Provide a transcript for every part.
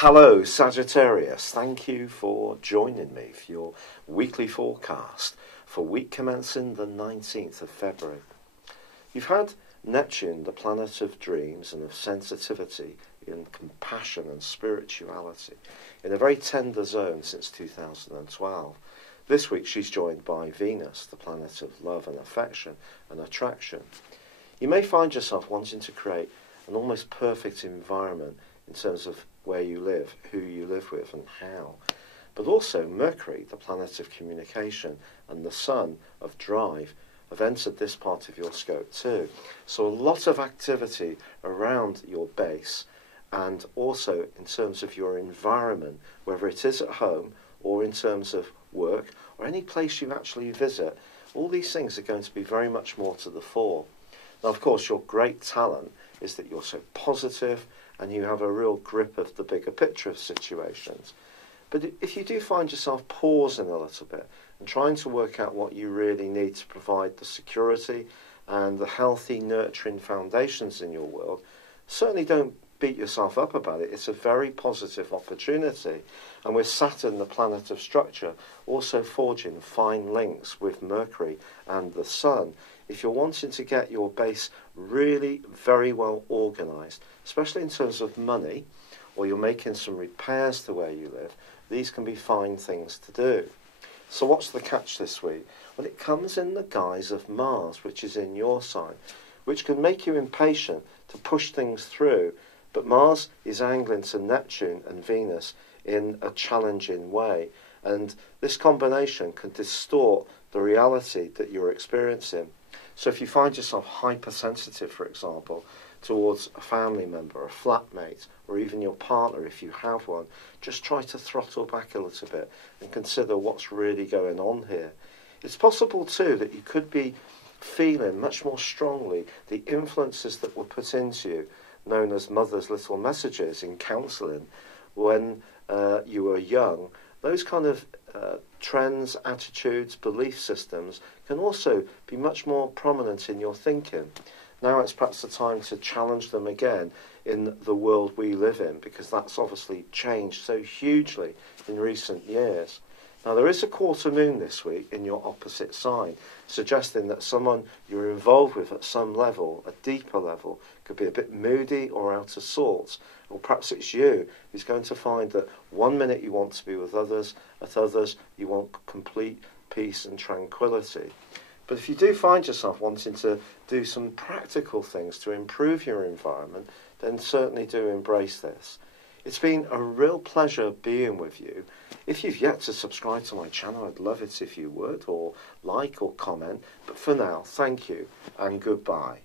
Hello Sagittarius, thank you for joining me for your weekly forecast for week commencing the 19th of February. You've had Neptune, the planet of dreams and of sensitivity in compassion and spirituality, in a very tender zone since 2012. This week she's joined by Venus, the planet of love and affection and attraction. You may find yourself wanting to create an almost perfect environment in terms of where you live, who you live with and how. But also Mercury, the planet of communication, and the Sun of drive have entered this part of your scope too. So a lot of activity around your base and also in terms of your environment, whether it is at home or in terms of work or any place you actually visit. All these things are going to be very much more to the fore. Now, of course, your great talent is that you're so positive and you have a real grip of the bigger picture of situations. But if you do find yourself pausing a little bit and trying to work out what you really need to provide the security and the healthy, nurturing foundations in your world, certainly don't beat yourself up about it. It's a very positive opportunity. And with Saturn, the planet of structure, also forging fine links with Mercury and the Sun, if you're wanting to get your base really very well organised, especially in terms of money, or you're making some repairs to where you live, these can be fine things to do. So what's the catch this week? Well, it comes in the guise of Mars, which is in your sign, which can make you impatient to push things through. But Mars is angling to Neptune and Venus in a challenging way. And this combination can distort the reality that you're experiencing. So if you find yourself hypersensitive, for example, towards a family member, a flatmate, or even your partner if you have one, just try to throttle back a little bit and consider what's really going on here. It's possible too that you could be feeling much more strongly the influences that were put into you, known as mother's little messages in counselling, when you were young. Those kind of trends, attitudes, belief systems can also be much more prominent in your thinking. Now it's perhaps the time to challenge them again in the world we live in, because that's obviously changed so hugely in recent years. Now there is a quarter moon this week in your opposite sign, suggesting that someone you're involved with at some level, a deeper level, could be a bit moody or out of sorts. Or perhaps it's you who's going to find that one minute you want to be with others, at others you want complete peace and tranquility. But if you do find yourself wanting to do some practical things to improve your environment, then certainly do embrace this. It's been a real pleasure being with you. If you've yet to subscribe to my channel, I'd love it if you would, or like or comment. But for now, thank you and goodbye.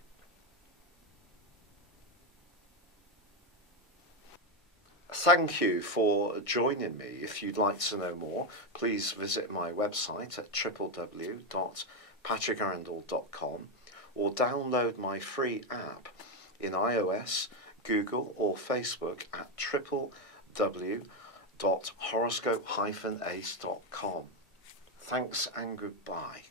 Thank you for joining me. If you'd like to know more, please visit my website at www.patrickarundel.com or download my free app in iOS, Google or Facebook at www.horoscope-ace.com. Thanks and goodbye.